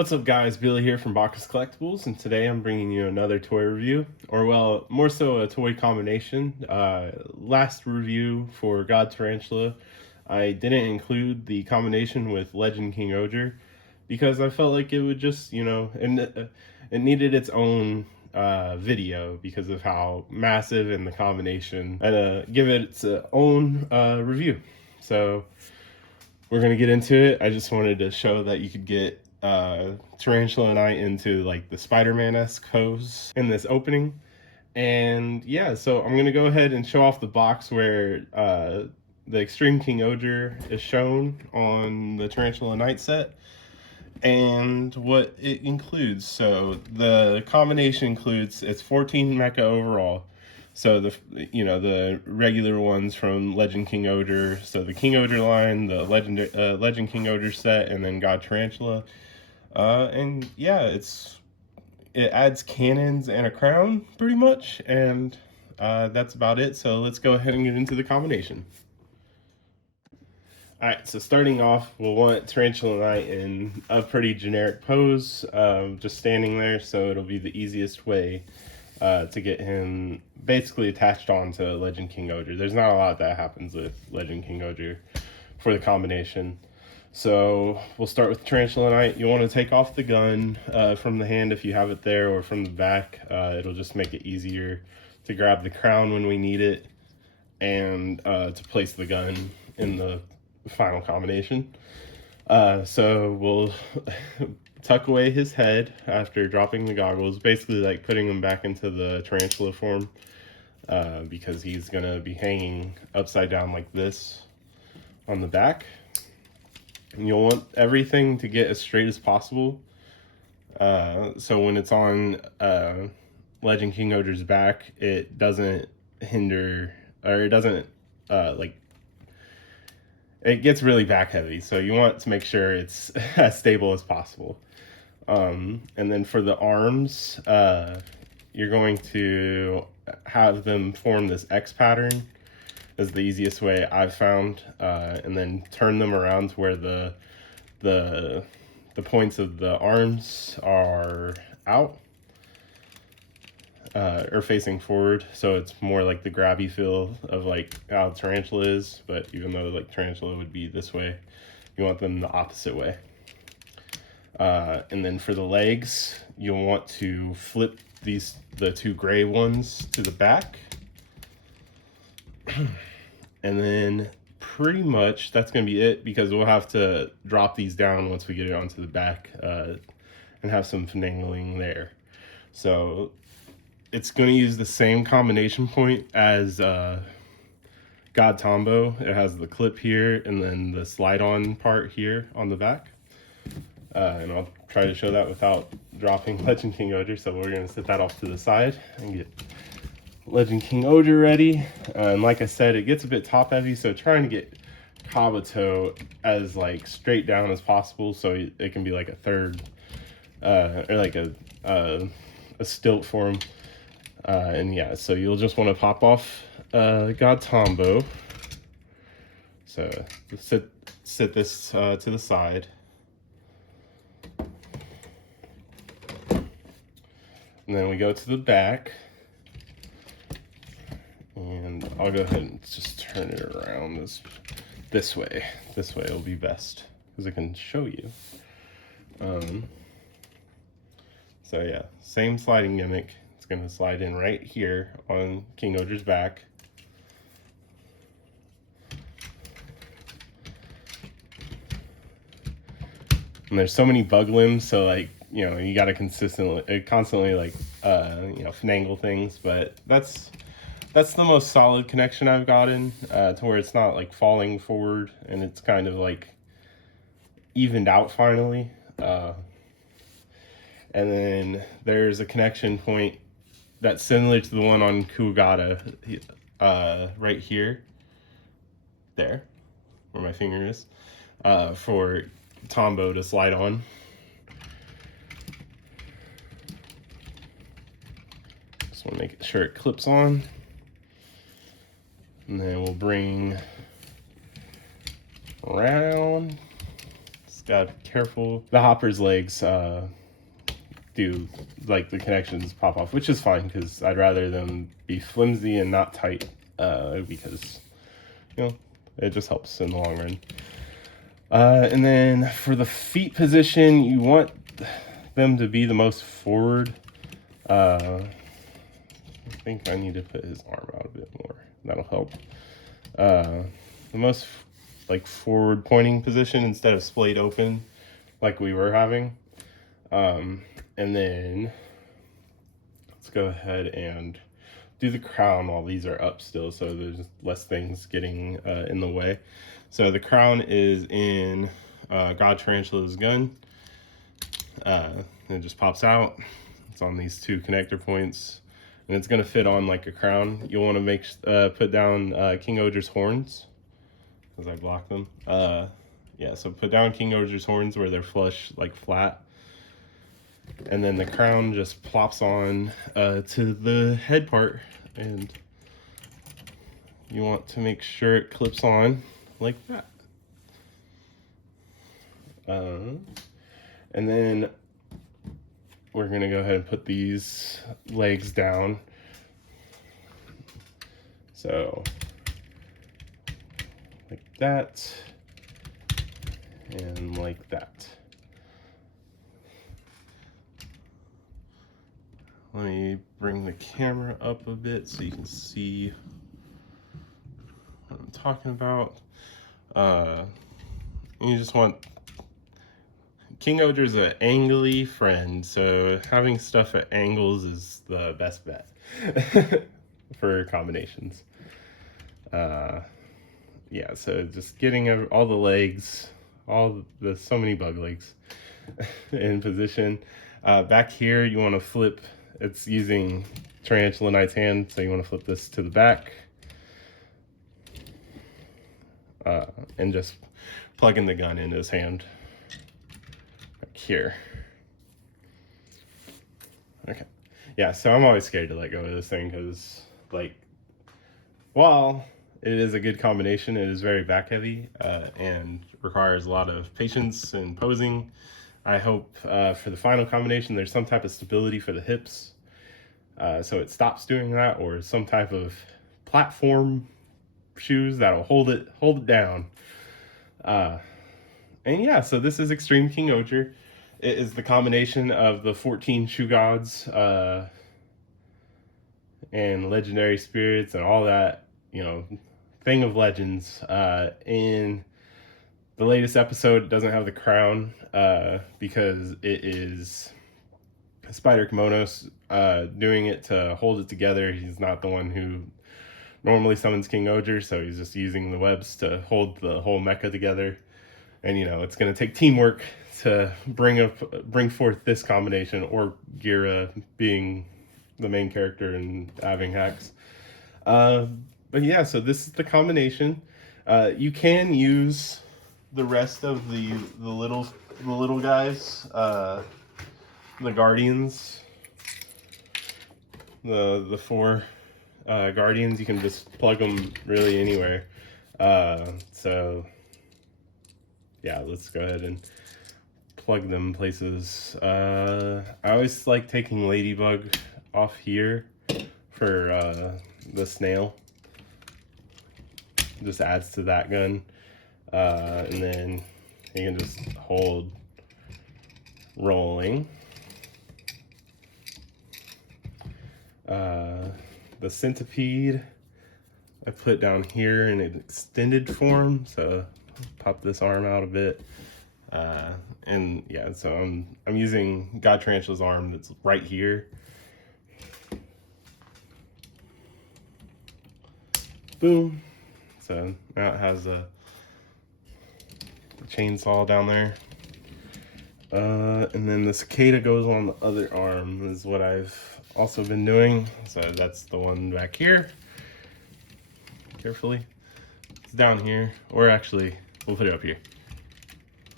What's up guys, Billy here from Bacchus Collectibles, and today I'm bringing you another toy review, or well, more so a toy combination. Last review for God Tarantula, I didn't include the combination with Lgened KingOhger because I felt like it would just, it needed its own video because of how massive and the combination, and give it its own review. So we're gonna get into it. I just wanted to show that you could get Tarantula and I into like the Spider-Man-esque pose in this opening. And yeah, so I'm gonna go ahead and show off the box where the Extreme KingOhger is shown on the Tarantula Night set and what it includes. So the combination includes, it's 14 mecha overall. So the regular ones from Lgened KingOhger, so the KingOhger line, the Lgened KingOhger set, and then God Tarantula. And yeah, it adds cannons and a crown pretty much, and that's about it. So let's go ahead and get into the combination. Alright, so starting off, we'll want Tarantula and I in a pretty generic pose, just standing there, so it'll be the easiest way to get him basically attached on to Lgened KingOhger. There's not a lot that happens with Lgened KingOhger for the combination. So we'll start with Tarantula Knight. You want to take off the gun from the hand if you have it there, or from the back. It'll just make it easier to grab the crown when we need it, and to place the gun in the final combination. So we'll tuck away his head after dropping the goggles, basically like putting him back into the tarantula form, because he's gonna be hanging upside down like this on the back. And you'll want everything to get as straight as possible. So when it's on Lgened KingOhger's back, it doesn't hinder, or it doesn't it gets really back heavy. So you want to make sure it's as stable as possible. And then for the arms, you're going to have them form this X pattern, is the easiest way I've found, and then turn them around to where the points of the arms are out, or facing forward, so it's more like the grabby feel of like how Tarantula is, but even though like Tarantula would be this way, you want them the opposite way. And then for the legs, you'll want to flip the two gray ones to the back. And then pretty much that's going to be it, because we'll have to drop these down once we get it onto the back, and have some finagling there. So it's going to use the same combination point as God Tombo. It has the clip here and then the slide on part here on the back. And I'll try to show that without dropping Lgened KingOhger. So we're going to set that off to the side and get Lgened KingOhger ready. And like I said, it gets a bit top heavy, so trying to get Kabuto as like straight down as possible, so it can be like a third, or like a stilt form. And yeah, so you'll just want to pop off God Tombo. So sit this to the side. And then we go to the back. And I'll go ahead and just turn it around this way. This way will be best, because I can show you. So yeah, same sliding gimmick. It's going to slide in right here on KingOhger's back. And there's so many bug limbs, so like, you got to constantly like, finagle things, but that's the most solid connection I've gotten, to where it's not like falling forward, and it's kind of like evened out finally. And then there's a connection point that's similar to the one on Kuwagata, right here, there, where my finger is, for Tombo to slide on. Just want to make sure it clips on. And then we'll bring around, gotta be careful. The hopper's legs do, like, the connections pop off, which is fine because I'd rather them be flimsy and not tight, because, you know, it just helps in the long run. And then for the feet position, you want them to be the most forward. I think I need to put his arm out a bit more. That'll help. The most like forward pointing position instead of splayed open like we were having. And then let's go ahead and do the crown while these are up still, so there's less things getting in the way. So the crown is in God Tarantula's gun. It just pops out. It's on these two connector points, and it's gonna fit on like a crown. You'll want to make put down KingOhger's horns, as I block them. Yeah, so put down KingOhger's horns where they're flush, like flat. And then the crown just plops on to the head part, and you want to make sure it clips on like that. And then we're gonna go ahead and put these legs down. So like that, and like that. Let me bring the camera up a bit so you can see what I'm talking about. You just want, KingOhger's an angly friend, so having stuff at angles is the best bet for combinations. Yeah, so just getting all the legs, so many bug legs in position. Back here, you want to flip. It's using Tarantula Knight's hand, so you want to flip this to the back. And just plug in the gun into his hand. Like here. Okay. Yeah, so I'm always scared to let go of this thing because, like, while it is a good combination, it is very back heavy and requires a lot of patience and posing. I hope for the final combination there's some type of stability for the hips, so it stops doing that, or some type of platform shoes that'll hold it down. And yeah, so this is Extreme KingOhger. It is the combination of the 14 shoe gods and legendary spirits and all that, you know, thing of legends. In the latest episode, it doesn't have the crown because it is Spider Kimonos doing it to hold it together. He's not the one who normally summons KingOhger, so he's just using the webs to hold the whole mecha together. And you know, it's going to take teamwork to bring forth this combination, or Gira being the main character and having hacks. But yeah, so this is the combination. You can use the rest of the little guys, the guardians, the four guardians. You can just plug them really anywhere. So yeah, let's go ahead and plug them places. I always like taking Ladybug off here for the snail. Just adds to that gun. And then you can just hold rolling. The centipede I put down here in an extended form, so pop this arm out a bit. And yeah, so I'm using God Tarantula's arm that's right here. Boom. So now it has a chainsaw down there. And then the cicada goes on the other arm, is what I've also been doing. So that's the one back here. Carefully. It's down here, or actually we'll put it up here.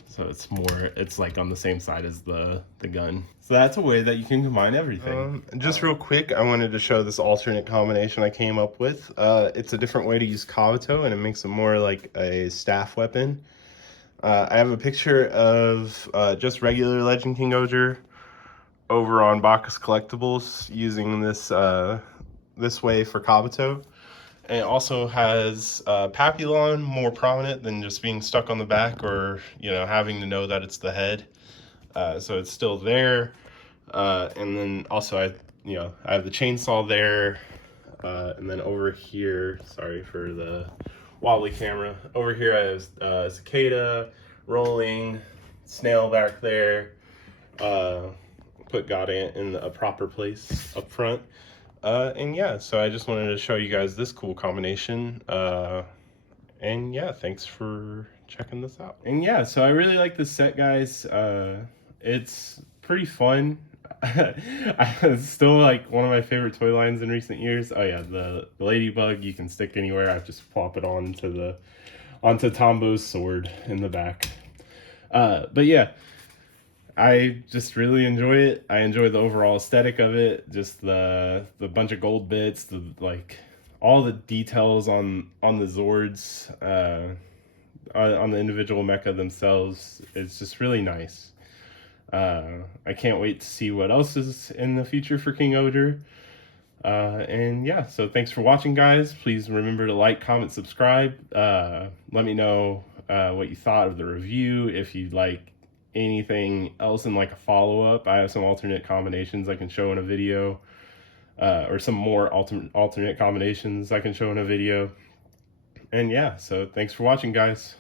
So it's like on the same side as the gun. So that's a way that you can combine everything. Just real quick, I wanted to show this alternate combination I came up with. It's a different way to use Kabuto, and it makes it more like a staff weapon. I have a picture of just regular Lgened KingOhger over on Bacchus Collectibles using this way for Kabuto. And it also has Papillon, more prominent than just being stuck on the back or, having to know that it's the head. So it's still there. And then also I have the chainsaw there. And then over here, sorry for the wobbly camera. Over here I have cicada, rolling, snail back there. Put Godant in a proper place up front. And yeah, so I just wanted to show you guys this cool combination. And yeah, thanks for checking this out. And yeah, so I really like this set, guys. It's pretty fun. It's still like one of my favorite toy lines in recent years. Oh yeah, the ladybug you can stick anywhere. I just plop it onto Tombo's sword in the back. But yeah, I just really enjoy it. I enjoy the overall aesthetic of it. Just the bunch of gold bits, all the details on the Zords, on the individual mecha themselves. It's just really nice. I can't wait to see what else is in the future for KingOhger. And yeah, so thanks for watching, guys. Please remember to like, comment, subscribe. Let me know what you thought of the review. If you'd like anything else in like a follow-up, I have some alternate combinations I can show in a video, or some more alternate combinations I can show in a video. And yeah, so thanks for watching, guys.